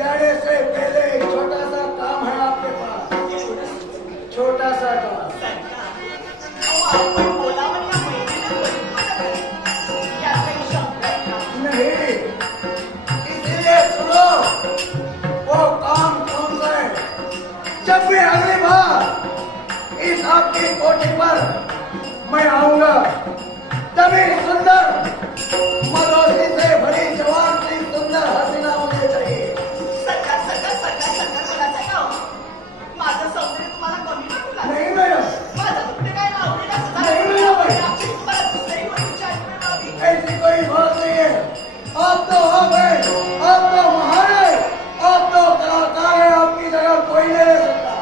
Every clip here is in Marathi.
जाने से पहले एक छोटा सा काम है आपके पास, छोटा सा काम। नहीं, इसीलिए सुनो, वो काम कौन सा है? जब भी अगली बार इस आपकी कोठी पर मैं आऊंगा, तभी सुंदर मदोसी से भरी जवान की सुंदर हसीना मुझे चाहिए। माझं सौंदर्य तुम्हाला कमी वाटलं? नहीं मैडम, माझं तुमचे काय लावलेलं असतं? नहीं मैडम, तुम्हाला दुसरी गोष्टीची आठवण लावली? ऐसी कोई बात नहीं है। आप तो आप है, आप तो महान है, आप तो कलाकार है, आपकी जगह कोई नहीं ले सकता।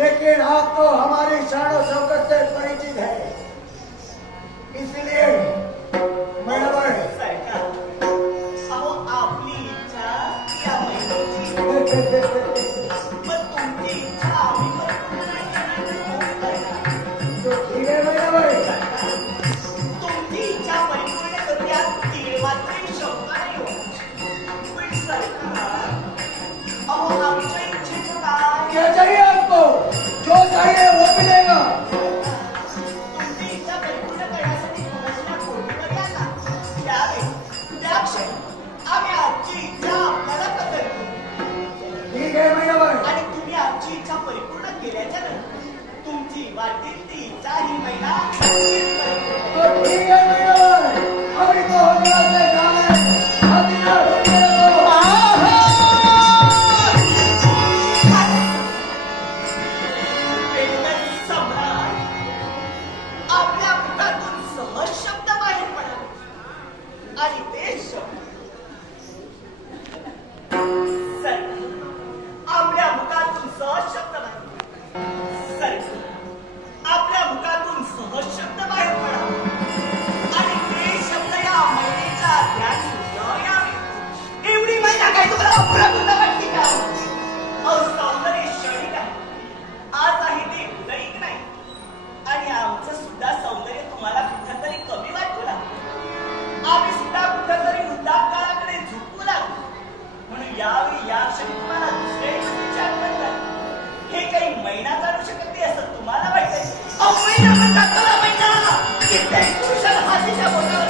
लेकिन आप तो हमारी शान और शौकत से परिचित है, इसलिए मैडम सरकार, अहो आपली इच्छा या महिन्याची मग तुमची इच्छा आम्ही तो ठीक है मैडम। तुमची इच्छा परिपूर्ण करूयात ती मात्र शंका नाही होत. पण सरकार, अहो आमच्या इच्छेचं काय? क्या चाहिए आपको? जो चाहिए वो मिलेगा। तुमची इच्छा परिपूर्ण करण्यासाठी कोणाच्या कोटीवर या ना, त्यावेळी त्या क्षणी आम्ही आमची इच्छा आपल्याला कळवतो. ठीक है मैडम। आणि तुम्ही आमची इच्छा परिपूर्ण केल्याच्या नंतर तुमची वाटेल ती इच्छा ही महिना तो ठीक है मैडम, अभी तो हौसला से काम है, हसीना ढूंढने दो। सम्राट आपल्या मुखातून सहज शब्द बाहेर पडला आणि ते शब्द आपल्या मुखातून सहज शब्द बाहेर आपल्या मुखातून सहज शब्द बाहेर पडा आणि ते शब्द या महिलेच्या ध्यानी यावे. एवढी महिला काय तुम्हाला अपुरापुरा वाटते का? सौंदर्य क्षणिक आहे, आज आहे ते उदयिक नाही. आणि आमचं सुद्धा सौंदर्य तुम्हाला कुठंतरी कमी वाटू लागलं. आम्ही सुद्धा कुठंतरी वृद्धापकाळाकडे झुकू लागलो. म्हणून यावेळी या क्षणी तुम्हाला दुसऱ्या गोष्टीची आठवण झाली. हे काही महिना जाणू शकत नाही असं तुम्हाला वाटतंय? महिना म्हणतात मला महिना, कित्येक पुरुषाला फाशीच्या बोटावर